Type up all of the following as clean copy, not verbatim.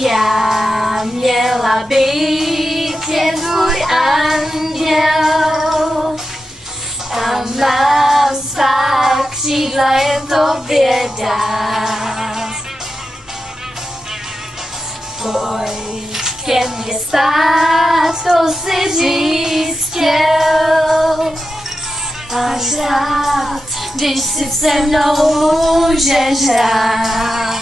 Já měla být jen tvůj anděl a mám svá křídla jen tobě dát. Pojď ke mně stát, to si říct chtěl. Až rád, když si se mnou můžeš hrát.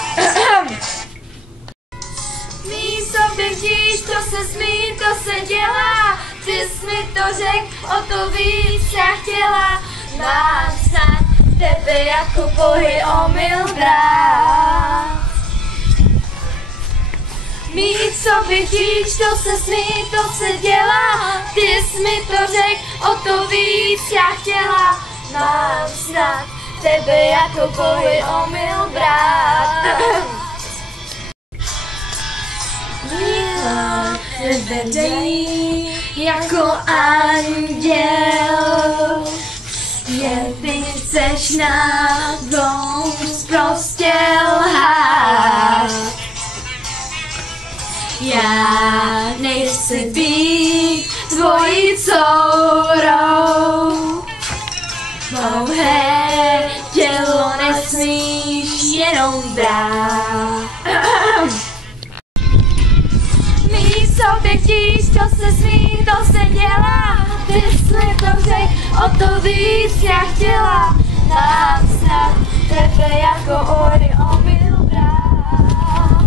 Mý sobě chtíš, to se smí, to se dělá. Ty jsi mi to řek, o to víc já chtěla. Mám snad tebe jako bohy omyl brát. Mít sobě chtíš, to se smí, to se dělá. Ty jsi mi to řek, o to víc já chtěla. Mám snad tebe jako bohy omyl brát. Měla tebe dej jako anděl. Jen ty chceš nádou prostě lhát. Já nechci být tvojí dcerou. Mouhé tělo nesmíš jenom brát. Mít sobě chtíš, to se smí, to se dělá. Ty jsi mi to řek, o to víc já chtěla. Mám snad tebe jako ory omyl brát.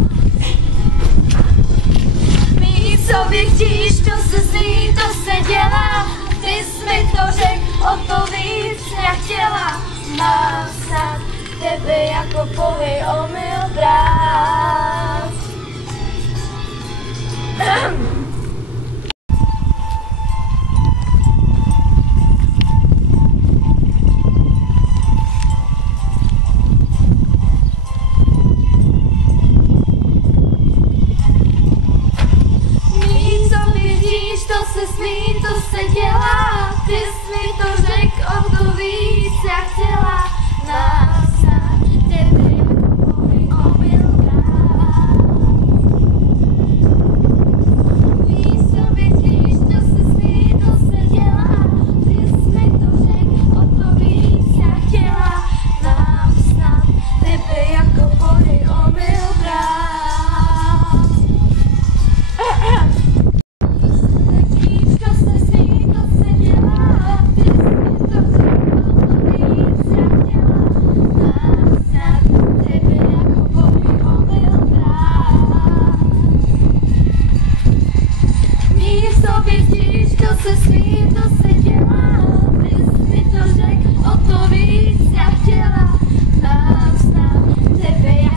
Mít sobě chtíš, to se smí, to se dělá. Ty jsi mi to řek, o to víc já chtěla. Mám snad tebe jako bohy omyl brát. Mít sobě chtíš, to se smí, to se dělá. Ty jsi mi to řek, o to víc já chtěla. Mám snad tebe jako bohy omyl brát. Mít sobě chtíš, to se smí, to se dělá. Ty jsi mi to řek, o to víc já chtěla. Mám snad tebe jako bohy omyl brát. To se smí, to se dělá. Ty jsi mi to řek, o to víc já chtěla. Mám snad tebe jako bohy omyl brát. Mít sobě chtíš, to se smí, to se dělá. Ty jsi mi to řek, o to víc já chtěla. Mám snad tebe